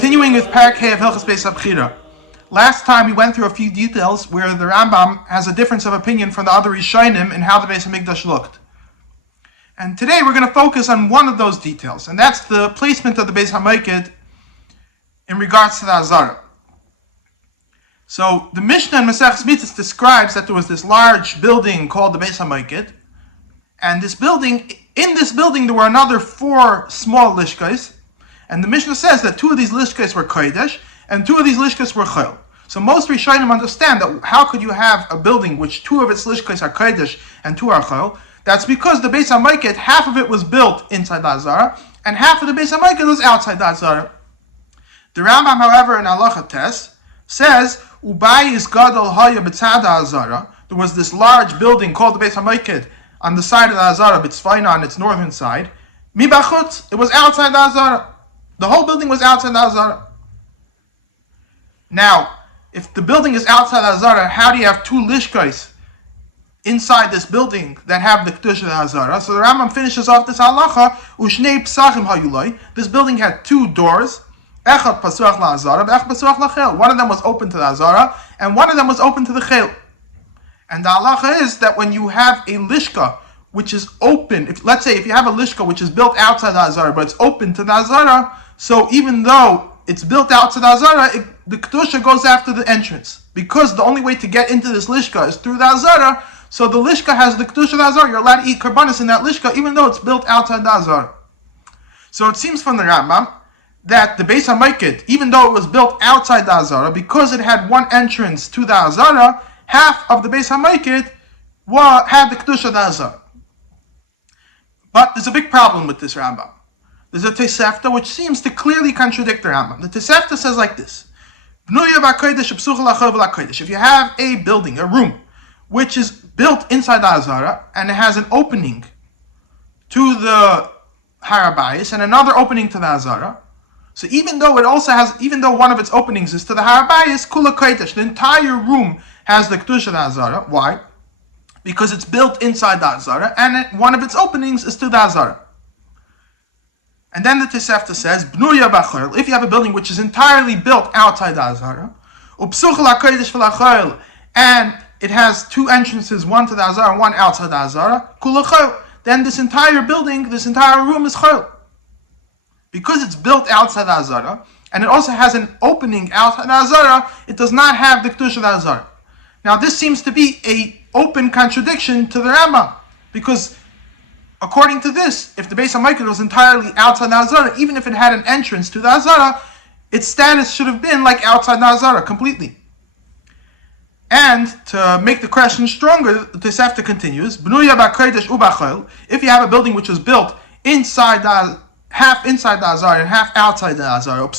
Continuing with Perek of Hilchos Beis Habechirah. Last time we went through a few details where the Rambam has a difference of opinion from the other Rishonim in how the Beis Hamikdash looked. And today we're going to focus on one of those details, and that's the placement of the Beis Hamoked in regards to the Azara. So the Mishnah in Maseches Mitzvos describes that there was this large building called the Beis Hamoked, and in this building there were another 4 small lishkos, and the Mishnah says that 2 of these lishkos were kodesh, and 2 of these lishkos were chol. So most Rishonim understand that how could you have a building which 2 of its lishkos are kodesh and 2 are chol? That's because the Beis Hamoked, half of it was built inside the Azara, and half of the Beis Hamoked was outside the Azara. The Rambam, however, in Halacha Tes, says, Ubayis gadol haya b'tzad Azara. There was this large building called the Beis Hamoked on the side of the Azara, B'tzvayna, on its northern side. Mibachutz, it was outside the Azara. The whole building was outside the Azara. Now, if the building is outside the Azara, how do you have 2 lishkos inside this building that have the Kedusha of the Azara? So the Rambam finishes off this halacha, Ushnei psachim hayuloi. This building had 2 doors. Echad pasuach la'azara, v'echad pasuach la'chel. One of them was open to the Azara, and one of them was open to the chel. And the halacha is that when you have a lishka which is open, let's say if you have a lishka which is built outside the Azara, but it's open to the Azara, so even though it's built outside the Azara, the Kedusha goes after the entrance. Because the only way to get into this lishka is through the Azara, so the lishka has the Kedusha of the Azara. You're allowed to eat karbanis in that lishka, even though it's built outside the Azara. So it seems from the Rambam that the Beis Hamoked, even though it was built outside the Azara, because it had one entrance to the Azara, half of the Beis Hamoked had the Kedusha of the Azara. But there's a big problem with this Rambam. There's a Tosefta which seems to clearly contradict the Rambam. The Tosefta says like this: if you have a building, a room, which is built inside the Azara, and it has an opening to the Harabayis and another opening to the Azara, so even though one of its openings is to the Harabayis, Kula Kodesh, the entire room has the Kedusha of the Azara. Why? Because it's built inside the Azara, and one of its openings is to the Azara. And then the Tosefta says, Bnuya b'chol, if you have a building which is entirely built outside the Azara, upsuch la'kodesh v'la'chol, and it has 2 entrances, one to the Azara and one outside the Azara, kula chol, then this entire building, this entire room is chol. Because it's built outside the Azara, and it also has an opening outside the Azara, it does not have the Kedusha of the Azara. Now this seems to be an open contradiction to the Rambam, because according to this, if the Beis Hamoked was entirely outside the Azara, even if it had an entrance to the Azara, its status should have been like outside the Azara completely. And to make the question stronger, the Tosefta continues, B'nuya b'kodesh u'b'chol, if you have a building which was built half inside the Azara and half outside the Azara,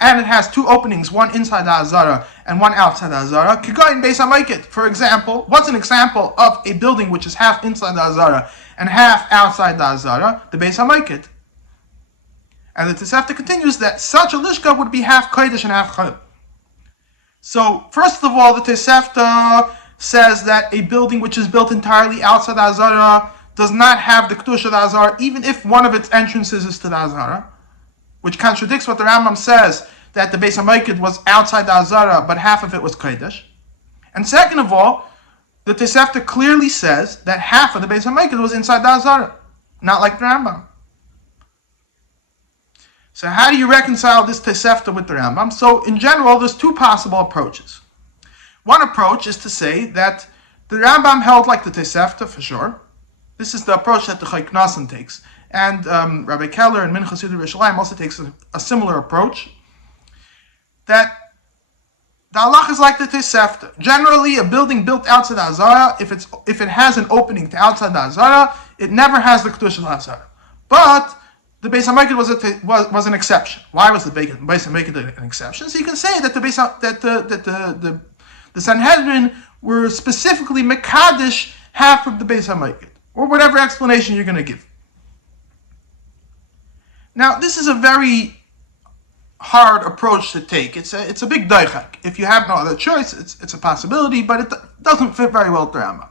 and it has 2 openings, one inside the Azara and one outside the Azara. Beis Hamoked, for example, what's an example of a building which is half inside the Azara and half outside the Azara? The Beis Hamoked. And the Tosefta continues that such a lishka would be half kodesh and half chol. So, first of all, the Tosefta says that a building which is built entirely outside the Azara does not have the Kedusha of the Azara, even if one of its entrances is to the Azara, which contradicts what the Rambam says, that the Beis Hamoked was outside the Azara, but half of it was Kodesh. And second of all, the Tosefta clearly says that half of the Beis Hamoked was inside the Azara, not like the Rambam. So how do you reconcile this Tosefta with the Rambam? So in general, there's 2 possible approaches. One approach is to say that the Rambam held like the Tosefta for sure. This is the approach that the Hilchos takes. And Rabbi Keller and Minchas Yerushalayim also takes a similar approach. That the halach is like the Tosefta. Generally, a building built outside the Azara, if it has an opening to outside the Azara, it never has the Kedusha of the Azara. But the Beis Hamoked was an exception. Why was the Beis Hamoked an exception? So you can say that the Sanhedrin were specifically mekadesh half of the Beis Hamoked, or whatever explanation you're going to give. Now, this is a very hard approach to take. It's a big daichak. If you have no other choice, it's a possibility, but it doesn't fit very well with the Rambam.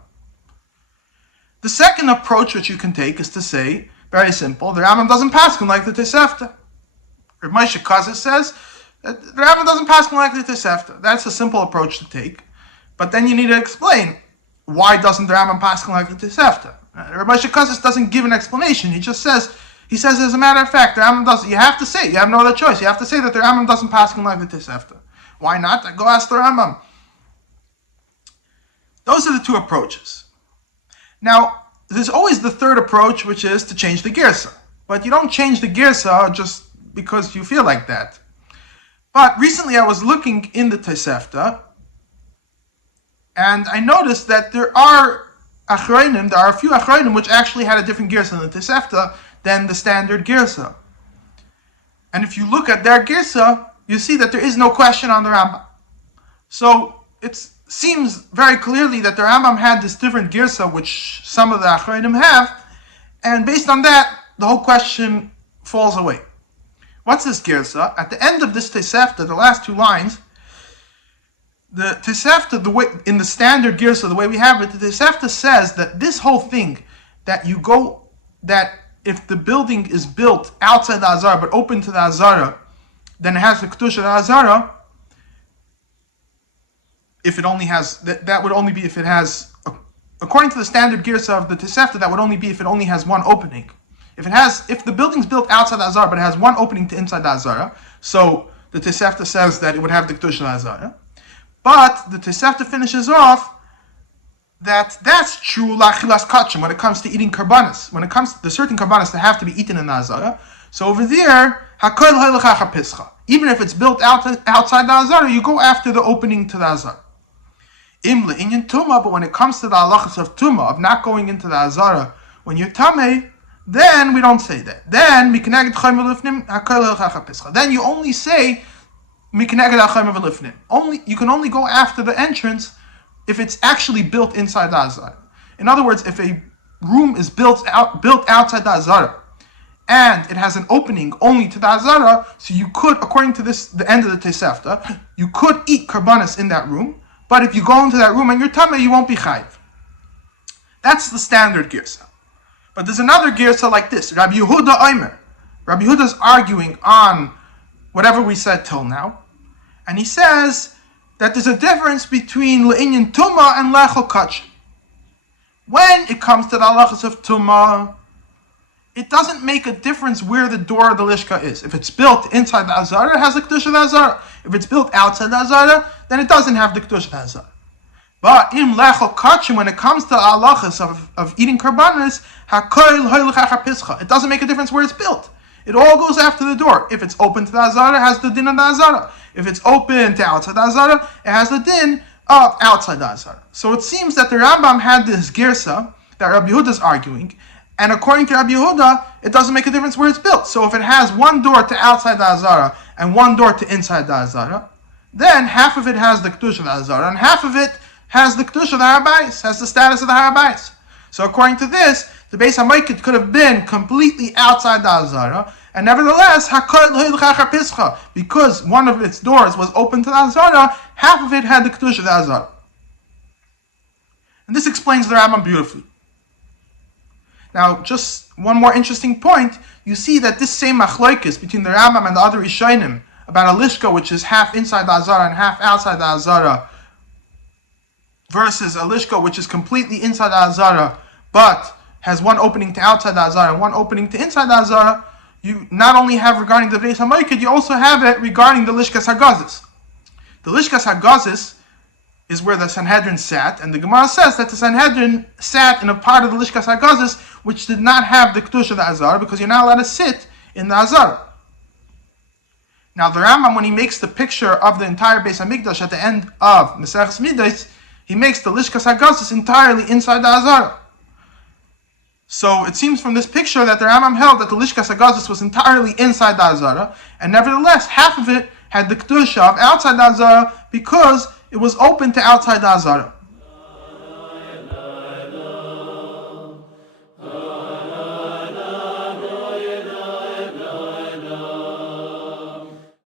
The second approach which you can take is to say, very simple, the Rambam doesn't paskin like the Tosefta. Rav Moshe Kazis says that the Rambam doesn't pass like the Tosefta. That's a simple approach to take. But then you need to explain why doesn't the Rambam pass like the Tosefta. Rav Moshe Kazis doesn't give an explanation. He says as a matter of fact, the Rambam doesn't. You have to say, you have no other choice. You have to say that the Rambam doesn't pass like the Tosefta. Why not? Go ask the Rambam. Those are the two approaches. Now, there's always the third approach, which is to change the girsa. But you don't change the girsa just because you feel like that. But recently I was looking in the Tosefta, and I noticed that there are a few achronim which actually had a different girsa in the Tosefta than the standard girsa. And if you look at their girsa, you see that there is no question on the Rambam. So it seems very clearly that the Rambam had this different girsa which some of the achronim have, and based on that, the whole question falls away. What's this girsa? At the end of this Tosefta, the last two lines, the Tosefta, the way in the standard girsa, the way we have it, the Tosefta says that this whole thing that if the building is built outside the Azara but open to the Azara, then it has the Kedusha of the Azara. If it only has, that would only be if it has, according to the standard girsa of the Tosefta, that would only be if it only has one opening. If the building's built outside the Azara but it has one opening to inside the Azara, so the Tosefta says that it would have the Kedusha of the Azara. But the Tosefta finishes off that's true lachilas kachim when it comes to eating karbanis. When it comes to certain karbanis that have to be eaten in the Azara. So over there, hakol ha'lechacha pischa. Even if it's built outside the Azara, you go after the opening to the Azara. Im le'inyan tuma, but when it comes to the halachas of tuma, of not going into the Azara when you're tamei, then we don't say that. Then mikneged chayim v'lifnim hakol ha'lechacha pischa. Then you only say mikneged chayim v'lifnim. You can only go after the entrance if it's actually built inside the Azara. In other words, if a room is built outside the Azara, and it has an opening only to the Azara, so you could, according to the end of the Tosefta, you could eat karbanis in that room, but if you go into that room and you're tamei, you won't be chayiv. That's the standard girsa. But there's another girsa like this. Rabbi Yehuda Omer. Rabbi Yehuda's arguing on whatever we said till now, and he says that there's a difference between le'inyan tuma and lechol kachim. When it comes to the halachas of tuma, it doesn't make a difference where the door of the lishka is. If it's built inside the Azara, it has the Kedusha of the Azara. If it's built outside the Azara, then it doesn't have the Kedusha of the Azara. But im lechol kachim, when it comes to halachas of eating karbanis, hakol ha'lechacha pischa. It doesn't make a difference where it's built. It all goes after the door. If it's open to the Azara, it has the din of the Azara. If it's open to outside the Azara, it has the din of outside the Azara. So it seems that the Rambam had this girsa that Rabbi Yehuda is arguing, and according to Rabbi Yehuda, it doesn't make a difference where it's built. So if it has one door to outside the Azara and one door to inside the Azara, then half of it has the Kedusha of the Azara and half of it has the Kedusha of the Harabais, has the status of the Harabais. So according to this, the Beis Hamoked could have been completely outside the Azara, and nevertheless, because one of its doors was open to the Azara, half of it had the Kedusha of the Azara. And this explains the Rambam beautifully. Now, just one more interesting point, you see that this same machlokes between the Rambam and the other Rishonim about a lishka which is half inside the Azara and half outside the Azara versus a lishka which is completely inside the Azara but has one opening to outside the Azara and one opening to inside the Azara, you not only have regarding the Beis Hamoked, you also have it regarding the Lishkas Hagazis. The Lishkas Hagazis is where the Sanhedrin sat, and the Gemara says that the Sanhedrin sat in a part of the Lishkas Hagazis which did not have the Kedusha of the Azara, because you're not allowed to sit in the Azara. Now the Rambam, when he makes the picture of the entire Beis Hamikdash at the end of Maseches Midos, he makes the Lishkas Hagazis entirely inside the Azara. So it seems from this picture that the Rambam held that the Lishkas Hagazis was entirely inside the Azara, and nevertheless half of it had the Kedusha of outside the Azara because it was open to outside the Azara.